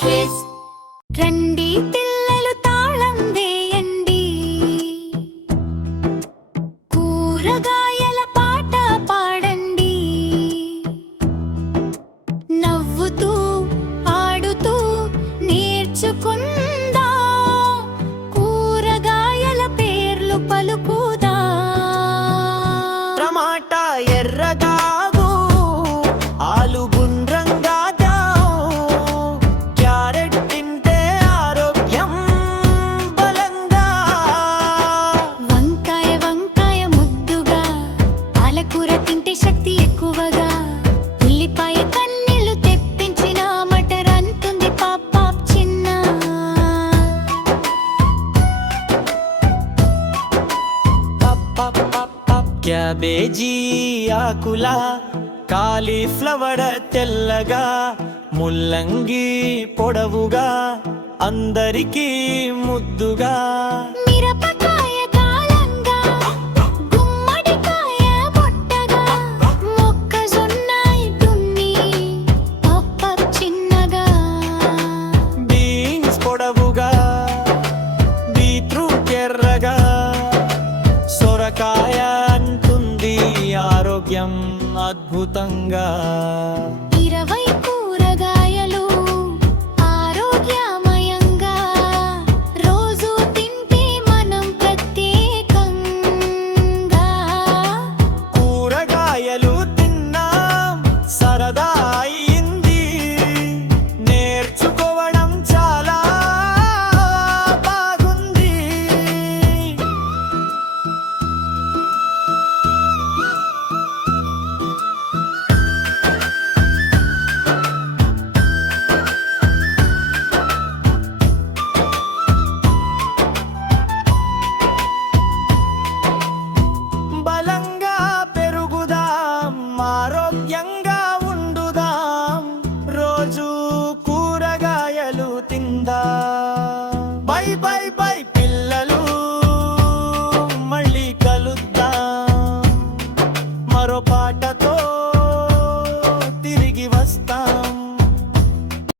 kids. రండి పిల్లలు తాళం వేయండి, కూరగాయల పాట పాడండి, నవ్వుతూ ఆడుతూ నేర్చుకుందా, కూరగాయల పేర్లు పలుకుదా. టమాటా ఎర్రగా ఆలు గుండ్రంగా క్యారెట్ తింటే ఆరోగ్యం బలంగా, వంకాయ వంకాయ ముద్దుగా, పాలకూర తింటే శక్తి ఎక్కువగా, ఉల్లిపాయ కన్నీళ్లు తెప్పించిన మటర్ అంటుంది పాప్ పాప్ చిన్న. క్యాబేజీ ఆకుల, కాలీఫ్లవర్ తెల్లగా, ముల్లంగి పొడవుగా, అందరికీ ముద్దుగా, మిరపకాయ కాలంగా, గుమ్మడికాయ పొట్టగా, మొక్కజొన్న దున్ని పాప్ పాప్ చిన్నగా, బీన్స్ పొడవుగా, బీట్రూట్ ఎర్రగా, సొరకాయ అంటుంది ఆరోగ్యం అద్భుతంగా.